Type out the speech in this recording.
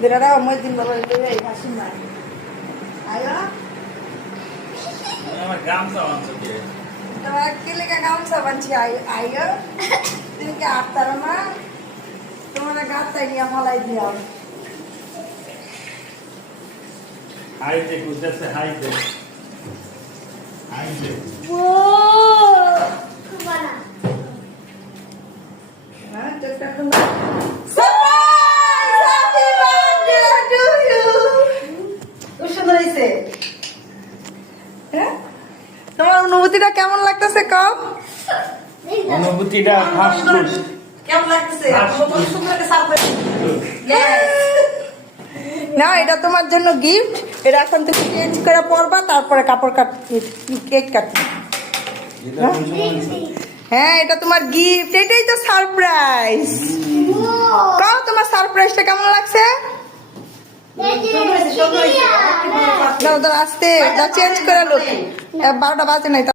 Dirara mau din bawa itu ya kasih mai. Ayo. আমার গ্রাম সাবান সত্যি তোমার কি লেখা কাম সাবানছি আইও তুমি কি আটতার না তোমার গাছটাই নিয়ে ফলাই দিও হাইতে কুদছে হাইতে হাইতে ও কুবানা হ্যাঁ চেষ্টা করো surprise happy birthday to you খুব সুন্দর হইছে হ্যাঁ তোমার অনুভূতিটা কেমন লাগতেছে কম অনুভূতিটা ফার্স্ট ফুড কেমন লাগতেছে কত সুন্দর একটা সারপ্রাইজ না এটা তোমার জন্য গিফট এটা এখন তুমি চেঞ্জ করে পরবা তারপরে কাপড় কেক কাটবে হ্যাঁ এটা তোমার গিফট এটাই তো সারপ্রাইজ কাও তোমার সারপ্রাইজটা কেমন লাগছে দাও দাও আসতে চেঞ্জ করে লোক 12টা বাজে নাই